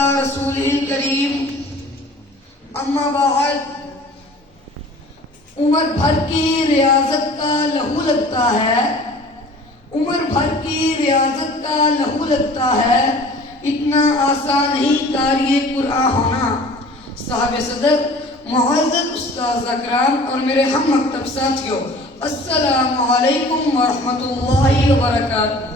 على رسوله الكريم اما بعد عمر بھر کی ریاضت کا لہو لگتا ہے، عمر بھر کی ریاضت کا لہو لگتا ہے، اتنا آسان نہیں قاری قرآن ہونا۔ صاحب صدر، معزز استاذ اکرام اور میرے ہم مکتب ساتھیوں، السلام علیکم ورحمۃ اللہ وبرکاتہ۔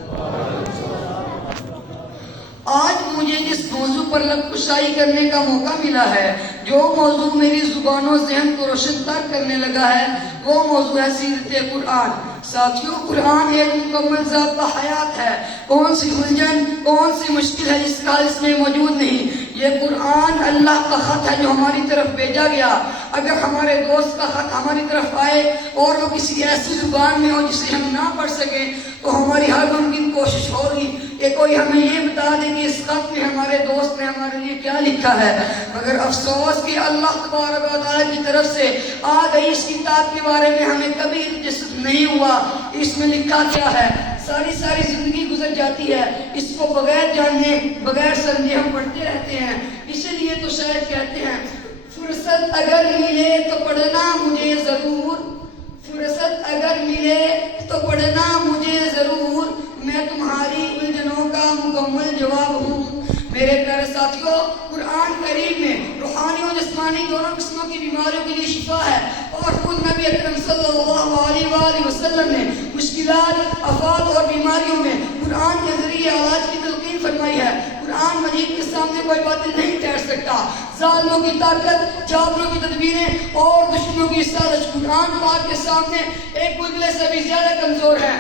آج مجھے جس موضوع پر لب کشائی کرنے کا موقع ملا ہے، جو موضوع میری زبان و ذہن کو روشن تر کرنے لگا ہے، وہ موضوع ہے سیرت قرآن۔ ساتھیوں، قرآن ایک مکمل ضابطہ حیات ہے۔ کون سی الجھن، کون سی مشکل ہے جس کا اس میں موجود نہیں۔ یہ قرآن اللہ کا خط ہے جو ہماری طرف بھیجا گیا۔ اگر ہمارے دوست کا خط ہماری طرف آئے اور وہ کسی ایسی زبان میں ہو جسے ہم نہ پڑھ سکیں تو ہماری ہر ممکن کوشش ہوگی کہ کوئی ہمیں یہ بتا دے کہ اس خط میں ہمارے دوست نے ہمارے لیے کیا لکھا ہے۔ مگر افسوس کہ اللہ تبارک و تعالیٰ کی طرف سے آ گئی اس کتاب کے بارے میں ہمیں کبھی دلچسپ نہیں ہوا اس میں لکھا کیا ہے۔ ساری زندگی گزر جاتی ہے اس کو بغیر جانے، بغیر سمجھے ہم پڑھتے رہتے ہیں۔ اسی لیے تو شاید کہتے ہیں، فرصت اگر ملے تو پڑھنا مجھے ضرور، فرصت اگر ملے تو پڑھنا مجھے ضرور، میں تمہاری الجھنوں کا مکمل جواب ہوں۔ میرے پیارے ساتھیوں، قرآن کریم میں روحانی و جسمانی دونوں قسموں کی بیماریوں کے لیے شفا ہے، اور خود نبی اکرم صلی اللہ علیہ وآلہ وسلم نے مشکلات، آفات اور بیماریوں میں قرآن کے ذریعے علاج کی تلقین فرمائی ہے۔ قرآن مجید کے سامنے کوئی باطل نہیں ٹھہر سکتا۔ ظالموں کی طاقت، جابروں کی تدبیریں اور دشمنوں کی سازش قرآن پاک کے سامنے ایک بلبلے سے بھی زیادہ کمزور ہے۔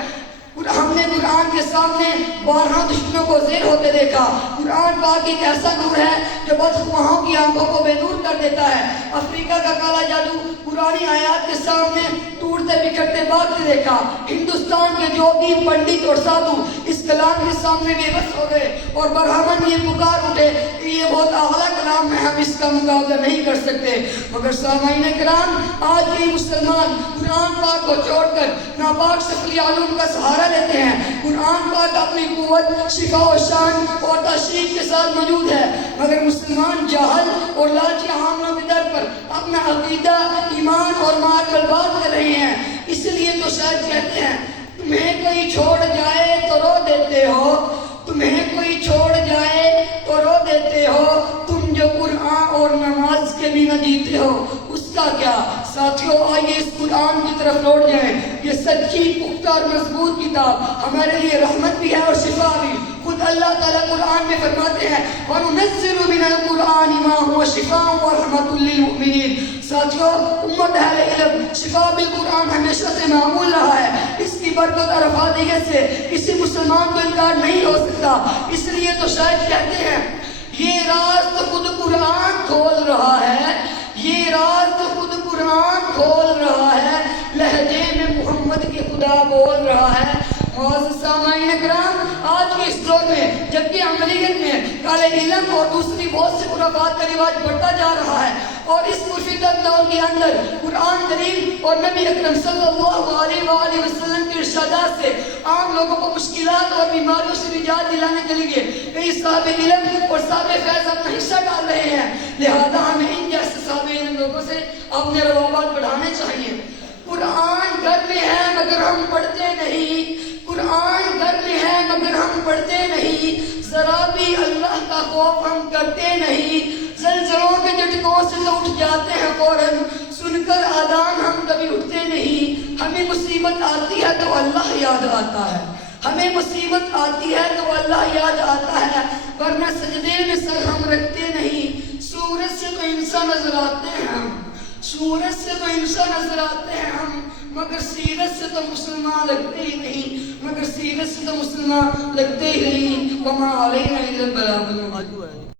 ہم نے قرآن کے سامنے بارہا دشمنوں کو زیر ہوتے دیکھا۔ قرآن پاک ایک ایسا نور ہے جو بدخواہوں کی آنکھوں کو بے نور کر دیتا ہے۔ افریقہ کا کالا جادو قرآنی آیات کے سامنے ٹوٹتے بکھرتے بھاگتے دیکھا۔ ہندوستان کے جوگی، پنڈت اور سادھو اس کلام کے سامنے بے بس ہو گئے اور برہمن یہ پکار اٹھے کہ یہ بہت اعلیٰ کلام ہے، ہم اس کا مقابلہ نہیں کر سکتے۔ مگر سامعین کرام، آج کے مسلمان قرآن پاک کو چھوڑ کر ناپاک شکلی علوم کا سہارا لیتے ہیں۔ قرآن پاک اپنی قوت، شفا و شان اور تشریف کے ساتھ موجود ہے، مگر مسلمان جاہل اور لالچی حاملوں کے در پر اپنا عقیدہ، ایمان اور مال برباد کر رہے ہیں۔ اس لیے تو شاید کہتے ہیں، تمہیں کوئی چھوڑ جائے تو رو دیتے ہو، تمہیں کوئی چھوڑ جائے تو رو دیتے ہو، تم جو قرآن اور نماز کے بھی نہ جیتے ہو اس کا کیا۔ ساتھیوں، آئیے اس قرآن کی طرف لوٹ جائیں۔ یہ سچی، پختہ اور مضبوط کتاب ہمارے لیے رحمت بھی ہے اور شفا بھی۔ خود اللہ تعالیٰ قرآن میں فرماتے ہیں، وَنُنَزِّلُ مِنَ الْقُرْآنِ مَا هُوَ شِفَاءٌ وَرَحْمَةٌ لِّلْمُؤْمِنِينَ۔ ساتھیوں، امت اہل علم شفا بالقرآن ہمیشہ سے معمول رہا ہے۔ اس کی برکت اور افادیت سے کسی مسلمان کو انکار نہیں ہو سکتا۔ اس لیے تو شاید کہتے ہیں، یہ راز تو خود قرآن کھول رہا ہے، یہ راز تو خود قرآن کھول رہا ہے، لہجے میں محمد کے خدا بول رہا ہے۔ معزز سامعین کرام، آج کے اس دور میں جبکہ عملیت میں کالے علم اور دوسری بہت سے خرافات کا رواج بڑھتا جا رہا ہے، اور اس پرفتن دور کے اندر قرآن کریم اور نبی اکرم صلی اللہ علیہ وآلہ وسلم کے ارشادات سے عام لوگوں کو مشکلات اور بیماریوں سے نجات دلانے کے لیے کئی صاحب علم اور صاحب فیض اپنا حصہ ڈال رہے ہیں۔ لہذا ہمیں ان جیسے صاحب علم لوگوں سے اپنے روابط بڑھانے چاہیے۔ قرآن گھر میں ہے مگر ہم پڑھتے نہیں، قرآن گھر میں ہے مگر ہم پڑھتے نہیں، ذرا بھی اللہ کا خوف ہم کرتے نہیں، زلزلوں کے جھٹکوں سے تو اٹھ جاتے ہیں فوراً، سن کر آدان ہم کبھی اٹھتے نہیں۔ ہمیں مصیبت آتی ہے تو اللہ یاد آتا ہے، ہمیں مصیبت آتی ہے تو اللہ یاد آتا ہے، ورنہ سجدے میں سر ہم رکھتے نہیں۔ سورج سے تو انسان نظر آتے ہیں ہم، سورج سے تو انسان نظر آتے ہیں ہم، مگر سیرت سے تو مسلمان لگتے ہی نہیں، مگر سیرت سے تو مسلمان لگتے ہی نہیں۔ وما علینا الا البلاغ المبین۔